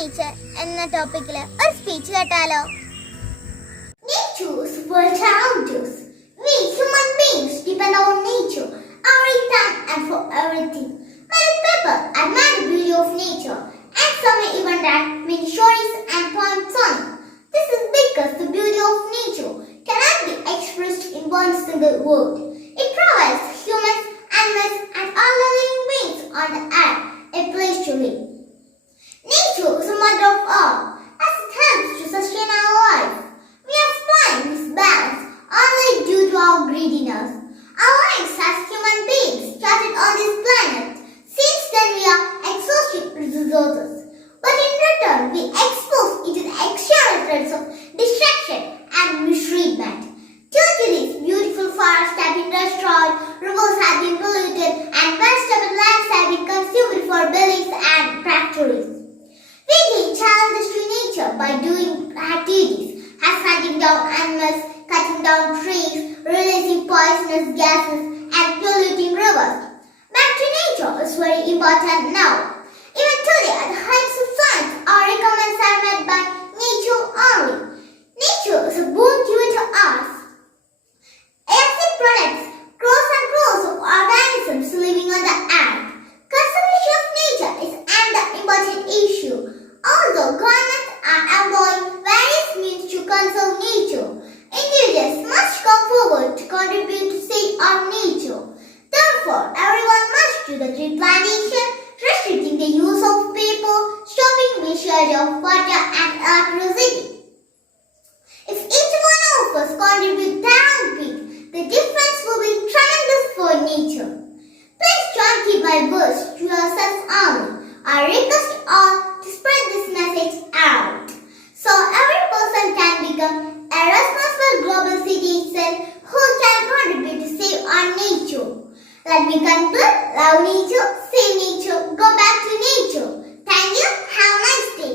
nature എന്ന ടോപ്പിക്കിൽ ഒരു സ്പീച്ച് കേട്ടാലോ? Natures for challenges. We human beings depend on nature every time and for everything. Many people admire the beauty of nature, and some may even write many stories and poems on it. This is because the beauty of nature cannot be expressed in one single word. It provides humans, animals, and all the living beings on the earth a place to live. Nature is a mother of all, as it helps to sustain our life. We are flying this balance only due to our greediness. Our lives as human beings started on this planet. Since then we are exhausting resources. But in return we expose it to the external threats of distruction and mistreatment. Due to this, beautiful forests have been destroyed, rivers have been polluted, and vast lands have been consumed for buildings and factories. We gain challenges to nature by doing activities as hunting down animals, cutting down trees, releasing poisonous gases, and polluting rivers. Back to nature is very important now. Even today, at the heights of science, our recommends are met by nature only. Nature is a boon given to us. As it protects crores and crores of organisms living on the earth, conservation of nature is another important issue. Although governments are employing various means to conserve nature, individuals must come forward to contribute to save our nature. Therefore, everyone must do the tree plantation, restricting the use of paper, stopping wastage of water and electricity. If each one of us contribute their bit, the difference will be tremendous for nature. Please don't keep my words to yourselves only. I request all to spread this message out, so every person can become a responsible global citizen who can contribute to save our nature. Let me conclude: love nature, save nature, go back to nature. Thank you. Have a nice day.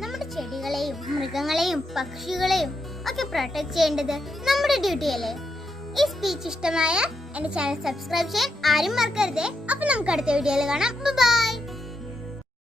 നമ്മുടെ ചെടികളെയും മൃഗങ്ങളെയും പക്ഷികളെയും ഒക്കെ protect ചെയ്യേണ്ടത് നമ്മുടെ duty അല്ലേ? ഈ speech ഇഷ്ടമായ എന്റെ ചാനൽ സബ്സ്ക്രൈബ് ചെയ്യാൻ ആരും മറക്കരുതേ. അപ്പൊ നമുക്ക് അടുത്ത വീഡിയോയിൽ കാണാം. ബൈ.